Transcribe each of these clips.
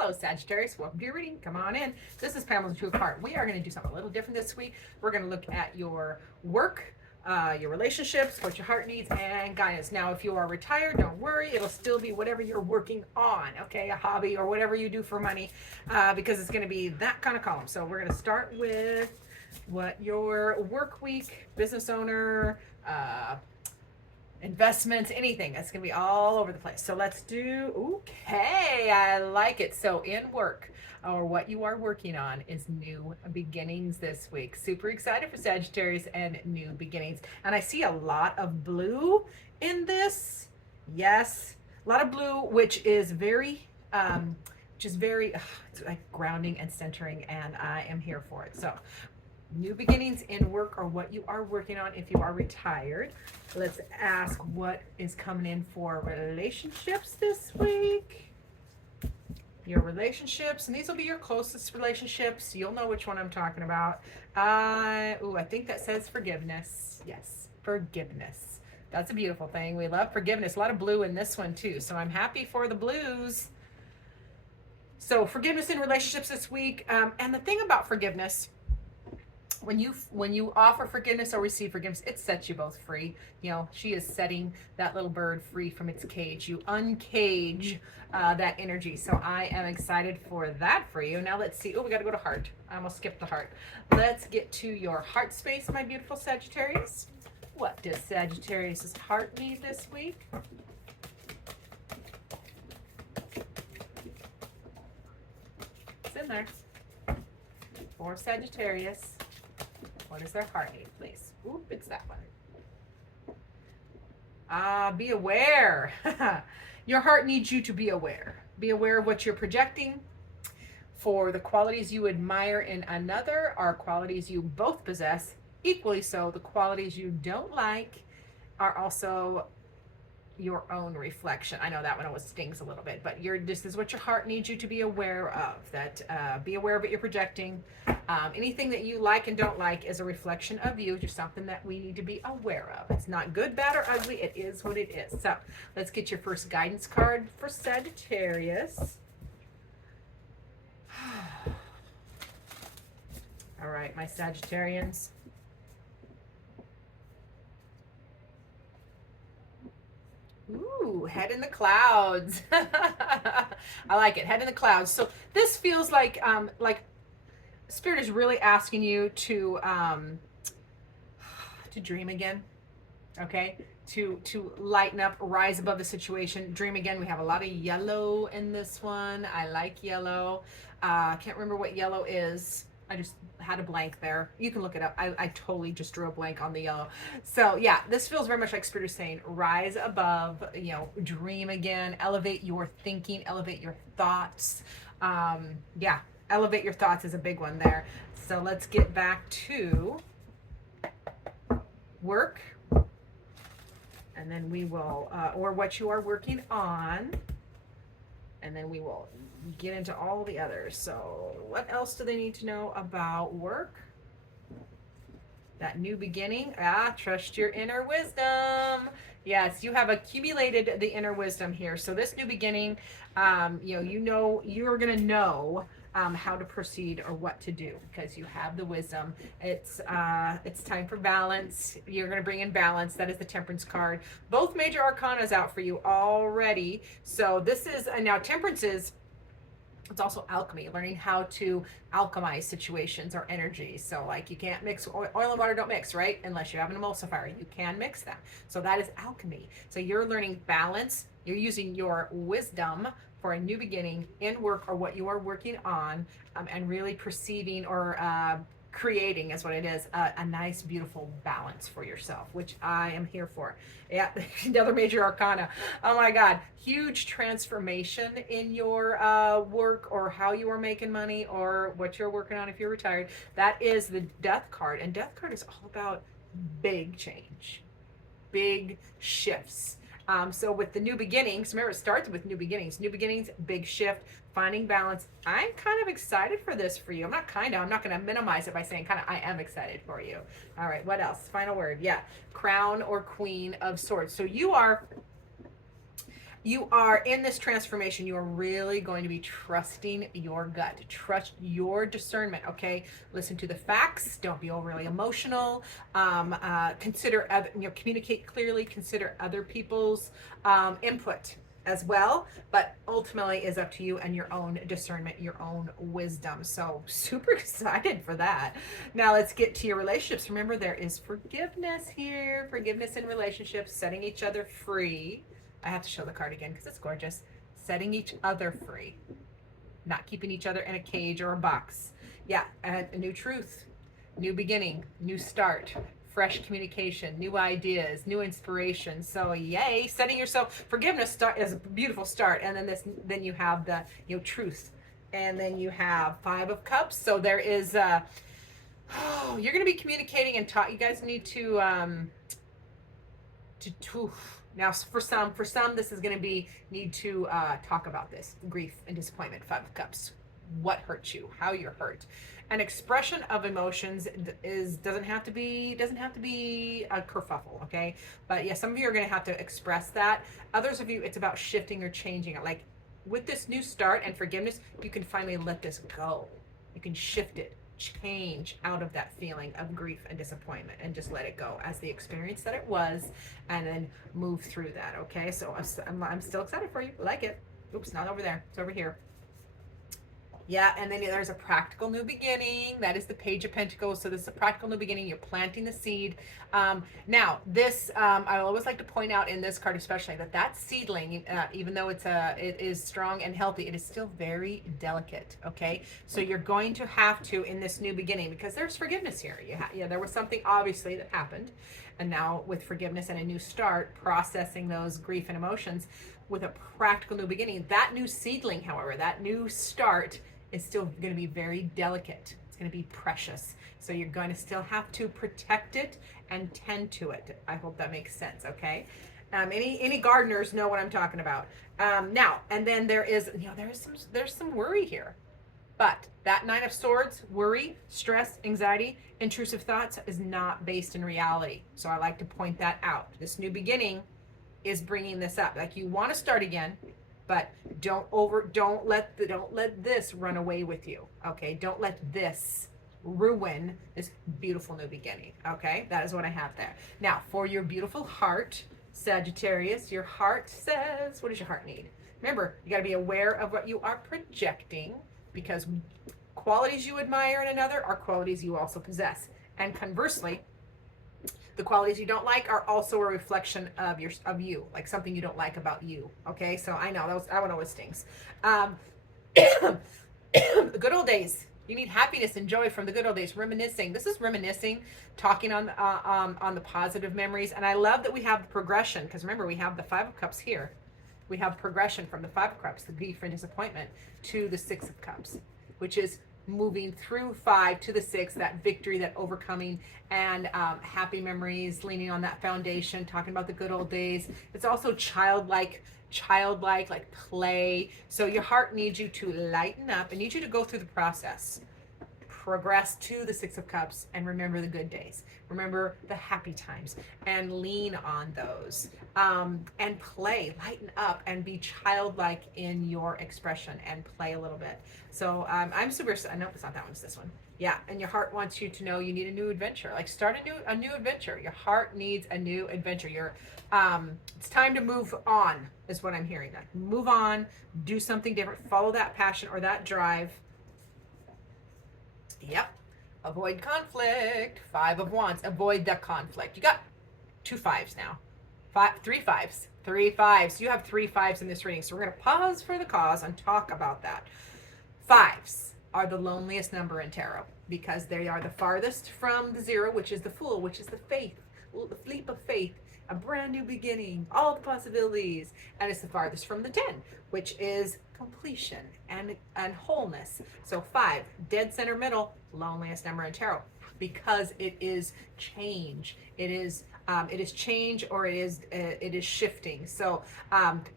Hello, Sagittarius. Welcome to your reading. Come on in. This is Pamela's True Heart. We are going to do something a little different this week. We're going to look at your work, your relationships, what your heart needs, and guidance. Now, if you are retired, don't worry. It'll still be whatever you're working on, okay? A hobby or whatever you do for money, because it's going to be that kind of column. So we're going to start with what your work week, business owner, investments, anything. It's gonna be all over the place. So let's do, okay, I like it. So in work, or what you are working on, is new beginnings this week. Super excited for Sagittarius and new beginnings. And I see a lot of blue in this. Yes, a lot of blue, which is very it's like grounding and centering, and I am here for it. So new beginnings in work, or what you are working on if you are retired. Let's ask what is coming in for relationships this week. Your relationships, and these will be your closest relationships. You'll know which one I'm talking about. I think that says forgiveness. Yes, forgiveness. That's a beautiful thing. We love forgiveness. A lot of blue in this one too, so I'm happy for the blues. So forgiveness in relationships this week. And the thing about forgiveness, when you offer forgiveness or receive forgiveness, it sets you both free. You know, she is setting that little bird free from its cage. You uncage that energy. So I am excited for that for you. Now let's see. We got to go to heart. I almost skipped the heart. Let's get to your heart space, my beautiful Sagittarius. What does Sagittarius's heart need this week? It's in there. For Sagittarius. What does their heart need, please? Oop, it's that one. Be aware. Your heart needs you to be aware. Be aware of what you're projecting. For the qualities you admire in another are qualities you both possess. Equally so, the qualities you don't like are also your own reflection. I know that one always stings a little bit, but this is what your heart needs you to be aware of. That be aware of what you're projecting. Anything that you like and don't like is a reflection of you, just something that we need to be aware of. It's not good, bad, or ugly. It is what it is. So let's get your first guidance card for Sagittarius. All right, my Sagittarians. Ooh, head in the clouds. I like it. Head in the clouds. So this feels like Spirit is really asking you to dream again. Okay? To lighten up, rise above the situation, dream again. We have a lot of yellow in this one. I like yellow. Can't remember what yellow is. I just had a blank there. You can look it up. I totally just drew a blank on the yellow. So yeah, this feels very much like Spirit is saying, rise above, dream again, elevate your thinking, elevate your thoughts. Yeah, elevate your thoughts is a big one there. So let's get back to work. And then we will, or what you are working on. And then we will get into all the others. So what else do they need to know about work? That new beginning. Trust your inner wisdom. Yes, you have accumulated the inner wisdom here. So this new beginning, you're going to know how to proceed or what to do because you have the wisdom. It's time for balance. You're going to bring in balance. That is the Temperance card. Both major arcana is out for you already. So this is now Temperance is. It's also alchemy, learning how to alchemize situations or energies. So like you can't mix oil and water, don't mix, right? Unless you have an emulsifier, you can mix them. So that is alchemy. So you're learning balance. You're using your wisdom for a new beginning in work or what you are working on, and really perceiving or creating is what it is, a nice, beautiful balance for yourself, which I am here for. Yeah, the other major arcana. Oh my God, huge transformation in your work or how you are making money or what you're working on if you're retired. That is the Death card, and Death card is all about big change, big shifts. So with the new beginnings, remember it starts with new beginnings, big shift, finding balance. I'm kind of excited for this for you. I'm not going to minimize it by saying I am excited for you. All right, what else? Final word. Yeah. Crown or Queen of Swords. So you are You are in this transformation. You are really going to be trusting your gut. Trust your discernment. Okay, listen to the facts. Don't be overly emotional. Consider other, communicate clearly. Consider other people's input as well, but ultimately is up to you and your own discernment, your own wisdom. So super excited for that. Now let's get to your relationships. Remember, there is forgiveness here. Forgiveness in relationships, setting each other free. I have to show the card again because it's gorgeous. Setting each other free, not keeping each other in a cage or a box. Yeah, a new truth, new beginning, new start, fresh communication, new ideas, new inspiration. So yay, setting yourself forgiveness start is a beautiful start. And then you have the truth, and then you have 5 of Cups. So there is you're going to be communicating and talk. You guys need to now for some this is going to be need to talk about this grief and disappointment. 5 of Cups, what hurt you, how you're hurt. An expression of emotions doesn't have to be a kerfuffle, okay? But yeah, some of you are going to have to express that. Others of you, it's about shifting or changing it. Like with this new start and forgiveness, you can finally let this go. You can shift it, change out of that feeling of grief and disappointment, and just let it go as the experience that it was, and then move through that. Okay, so I'm still excited for you. Like it. Oops, not over there, it's over here. Yeah, and then there's a practical new beginning. That is the Page of Pentacles. So this is a practical new beginning. You're planting the seed. Now, this I always like to point out in this card, especially that seedling, even though it is strong and healthy, it is still very delicate. Okay, so you're going to have to, in this new beginning, because there's forgiveness here. There was something obviously that happened, and now with forgiveness and a new start, processing those grief and emotions with a practical new beginning. That new seedling, however, that new start is still going to be very delicate. It's going to be precious. So you're going to still have to protect it and tend to it. I hope that makes sense, okay? Any gardeners know what I'm talking about. Now, and then there's some worry here. But that 9 of Swords, worry, stress, anxiety, intrusive thoughts is not based in reality. So I like to point that out. This new beginning is bringing this up. Like, you want to start again, but don't let this run away with you. Okay, don't let this ruin this beautiful new beginning. Okay, that is what I have there. Now, for your beautiful heart, Sagittarius, your heart says, what does your heart need? Remember, you got to be aware of what you are projecting, because qualities you admire in another are qualities you also possess. And conversely, the qualities you don't like are also a reflection of you, like something you don't like about you. Okay, so I know that one always stings. The good old days. You need happiness and joy from the good old days. Reminiscing. This is reminiscing, talking on the positive memories. And I love that we have the progression, because remember, we have the 5 of Cups here. We have progression from the 5 of Cups, the grief and disappointment, to the 6 of Cups, which is moving through 5 to the 6, that victory, that overcoming, and happy memories, leaning on that foundation, talking about the good old days. It's also childlike, like play. So your heart needs you to lighten up and needs you to go through the process. Progress to the 6 of Cups and remember the good days. Remember the happy times and lean on those. And play, lighten up, and be childlike in your expression and play a little bit. So I'm super, no, it's not that one, it's this one. Yeah, and your heart wants you to know you need a new adventure. Like, start a new adventure. Your heart needs a new adventure. It's time to move on, is what I'm hearing. That move on, do something different, follow that passion or that drive. Yep. Avoid conflict. 5 of Wands. Avoid the conflict. You got 2 5s now. 3 5s. 3 5s. You have 3 5s in this reading. So we're going to pause for the cause and talk about that. 5s are the loneliest number in tarot, because they are the farthest from the 0, which is the Fool, which is the faith, the leap of faith, a brand new beginning, all the possibilities. And it's the farthest from the 10, which is completion and wholeness. So 5, dead center middle, loneliest number in tarot, because it is change. It is change, or it is shifting. So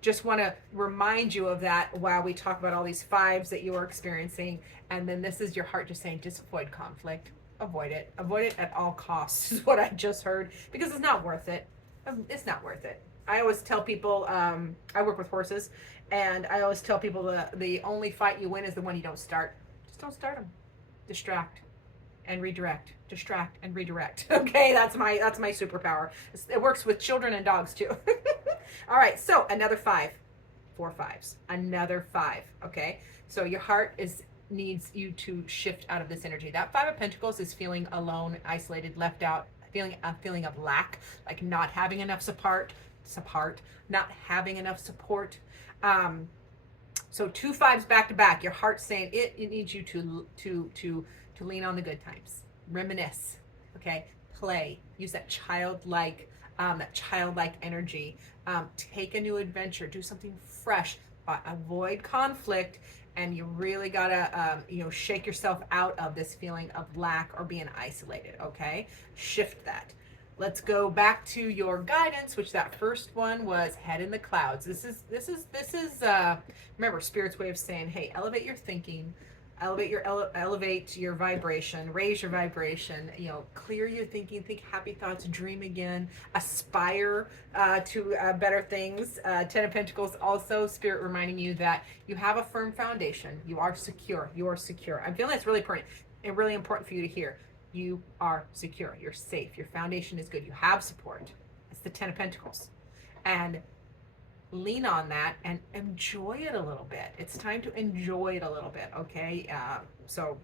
just want to remind you of that while we talk about all these 5s that you are experiencing. And then this is your heart just saying, just avoid conflict. Avoid it at all costs, is what I just heard, because it's not worth it. It's not worth it. I always tell people, I work with horses, and I always tell people the only fight you win is the one you don't start. Just don't start them. Distract and redirect. Distract and redirect. Okay, that's my superpower. It works with children and dogs too. All right, so another 5. 4 5s. Another 5. Okay, so your heart needs you to shift out of this energy. That 5 of Pentacles is feeling alone, isolated, left out, feeling a feeling of lack, like not having enough support, not having enough support. So 2 5s back to back. Your heart's saying it needs you to lean on the good times, reminisce, okay, play, use that childlike energy. Take a new adventure, do something fresh, avoid conflict, and you really gotta shake yourself out of this feeling of lack or being isolated. Okay, shift that. Let's go back to your guidance, which that first one was head in the clouds. This is remember, Spirit's way of saying, hey, elevate your thinking, elevate your vibration, raise your vibration, clear your thinking, think happy thoughts, dream again, aspire to better things. 10 of Pentacles also, Spirit reminding you that you have a firm foundation. You are secure. I'm feeling it's really important for you to hear. You are secure. You're safe. Your foundation is good. You have support. It's the 10 of Pentacles. And lean on that and enjoy it a little bit. It's time to enjoy it a little bit, okay? So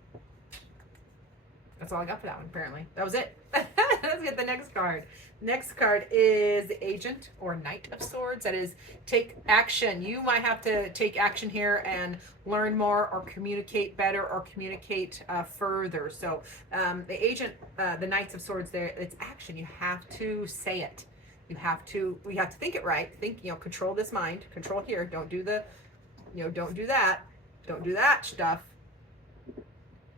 that's all I got for that one, apparently. That was it. Let's get the next card. Next card is the Agent or Knight of Swords. That is, take action. You might have to take action here and learn more or communicate better or communicate further. So the Agent, the Knights of Swords there, it's action. You have to say it. We have to think it right. Think, control this mind. Control here. Don't do the, don't do that. Don't do that stuff.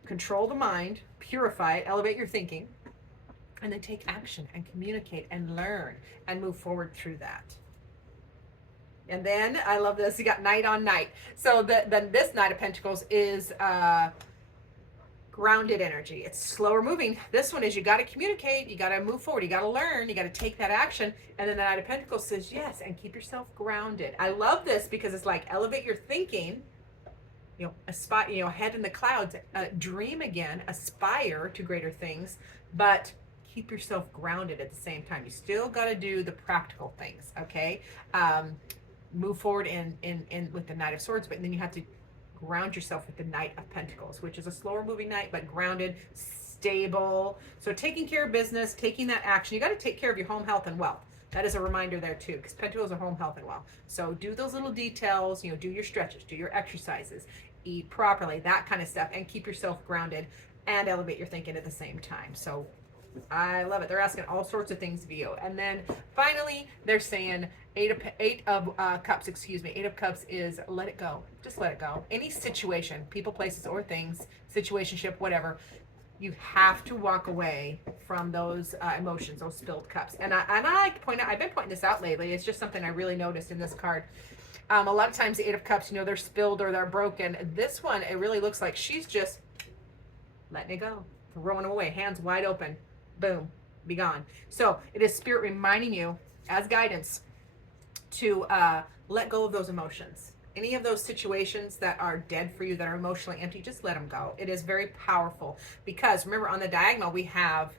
Control the mind. Purify it. Elevate your thinking. And then take action and communicate and learn and move forward through that. And then, I love this, you got Knight on Knight. So then this Knight of Pentacles is grounded energy. It's slower moving. This one is you got to communicate, you got to move forward, you got to learn, you got to take that action. And then the Knight of Pentacles says yes, and keep yourself grounded. I love this because it's like elevate your thinking, aspire, head in the clouds, dream again, aspire to greater things, but keep yourself grounded at the same time. You still got to do the practical things, okay? Move forward in with the Knight of Swords, but then you have to ground yourself with the Knight of Pentacles, which is a slower moving knight, but grounded, stable. So taking care of business, taking that action. You got to take care of your home, health, and wealth. That is a reminder there too, because Pentacles are home, health, and wealth. So do those little details, do your stretches, do your exercises, eat properly, that kind of stuff, and keep yourself grounded and elevate your thinking at the same time. So I love it. They're asking all sorts of things of you. And then finally, they're saying Eight of Cups is let it go. Just let it go. Any situation, people, places, or things, situationship, whatever, you have to walk away from those emotions, those spilled cups. And I point out, I've been pointing this out lately. It's just something I really noticed in this card. A lot of times the Eight of Cups, they're spilled or they're broken. This one, it really looks like she's just letting it go, throwing away, hands wide open. Boom, be gone. So it is Spirit reminding you as guidance to let go of those emotions. Any of those situations that are dead for you, that are emotionally empty, just let them go. It is very powerful because remember, on the diagonal we have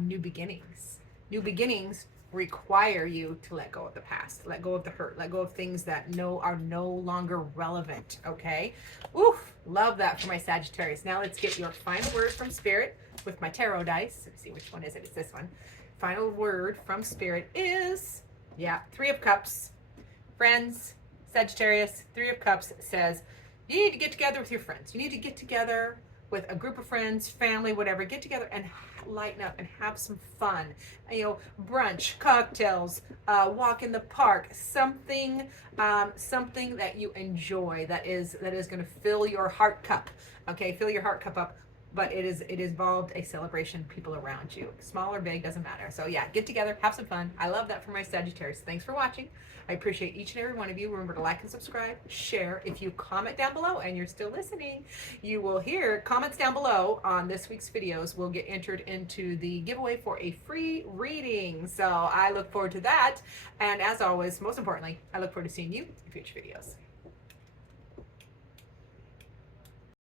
new beginnings. New beginnings require you to let go of the past, let go of the hurt, let go of things that are no longer relevant. Okay. Oof, love that for my Sagittarius. Now let's get your final word from Spirit with my tarot dice. Let's see, which one is it? It's this one. Final word from Spirit is, 3 of Cups. Friends, Sagittarius, 3 of Cups says you need to get together with your friends. You need to get together with a group of friends, family, whatever. Get together and lighten up and have some fun. Brunch, cocktails, walk in the park, something that you enjoy, that is going to fill your heart cup. Okay, fill your heart cup up but it involved a celebration, people around you, small or big, doesn't matter. So yeah, get together, have some fun. I love that for my Sagittarius. Thanks for watching. I appreciate each and every one of you. Remember to like and subscribe, share. If you comment down below and you're still listening, you will hear comments down below on this week's videos will get entered into the giveaway for a free reading. So I look forward to that. And as always, most importantly, I look forward to seeing you in future videos.